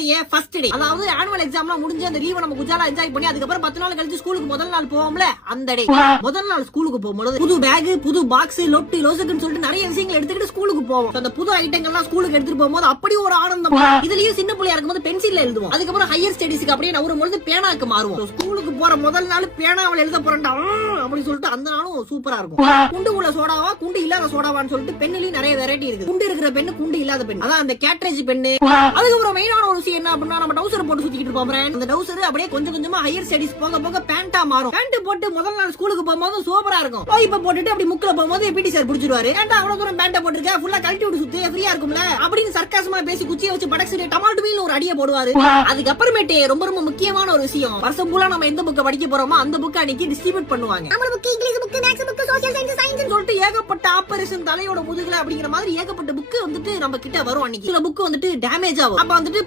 வருஷத்தோடைய first day, அதாவது annual எக்ஸாம்லாம் முடிஞ்சு அந்த லீவ் நம்ம குஜாலா என்ஜாய் பண்ணி அதுக்கப்புறம் 10 நாள் கழிச்சு ஸ்கூலுக்கு முதல் நாள் போவோம்ல, அந்த டே. முதல் நாள் ஸ்கூலுக்கு போகும்போது புது பேக், புது பாக்ஸ், லொட்டு லோசுக்குன்னு சொல்லிட்டு நிறைய விஷயங்கள் எடுத்துக்கிட்டு ஸ்கூலுக்கு போவோம். அந்த புது ஐட்டங்கள்லாம் ஸ்கூலுக்கு எடுத்துட்டு போகும்போது அப்படி ஒரு ஆனந்தம். இதுலயும் சின்ன பிள்ளையா இருக்கும்போது பென்சில்ல எழுதுவோம். அதுக்கப்புறம் ஹையர் ஸ்டடீஸ்க்கு அப்படியே நவரும்போது பேனாக்கு மாறுவோம். ஸ்கூலுக்கு போற முதல் நாள் பேனாவில் எழுத போறேன்டா அப்படின்னு சொல்லிட்டு அந்த நாளும் சூப்பரா இருக்கும். குண்டு உள்ள சோடாவா, குண்டு இல்லாத சோடாவான்னு சொல்லிட்டு பெண்ணிலையும் நிறைய வெரைட்டி இருக்கு. குண்டு இருக்கிற பெண்ணு, குண்டு இல்லாத பெண், அதான் அந்த கேட்ரேஜ் பெண்ணு. அதுக்கப்புறம் மெயினான ஒரு விஷயம் என்ன அப்படின்னா, நம்ம டவுசர் போட்டு சுத்திக்கிட்டு இருப்போம். அந்த டவுசர் அப்படியே கொஞ்சம் கொஞ்சமா ஹையர் ஸ்டடீஸ் போக போக பேண்டா மாறும். பேண்ட் போட்டு முதல் நாள் ஸ்கூலுக்கு போகும்போது சூப்பரா இருக்கும். இப்ப போட்டுட்டு அப்படி முக்கில போகும்போது பிடி சார் பிடிச்சிருவாரு. ஏன்டா அவ்வளவு தூரம் பேண்ட போட்டுருக்க, ஃபுல்லா கழட்டி விட்டு சுத்து, ஃப்ரீயா இருக்கும்ல அப்படின்னு சர்க்காசமா பேசி குச்சியை வச்சு படக்ஸிலே டமால்டு மீல் ஒரு அடியை போடுவாரு. அதுக்கப்புறமேட்டு ரொம்ப ரொம்ப முக்கியமான ஒரு விஷயம், வருஷம் பூரா நம்ம எந்த புக்கை படிக்க போறோமோ அந்த புக்கை அன்னைக்கு டிஸ்ட்ரிபியூட் பண்ணுவாங்க. நம்ம book, English book, maths book, social science, science சொல்லிட்டு ஏகப்பட்ட ஆபரேஷன் தலையோட முதுகுல அப்படிங்கிற மாதிரி ஏகப்பட்ட புக் வந்துட்டு நம்ம கிட்ட வரும். அன்னைக்கு சில புக் வந்துட்டு டேமேஜ் ஆகும். அப்ப வந்துட்டு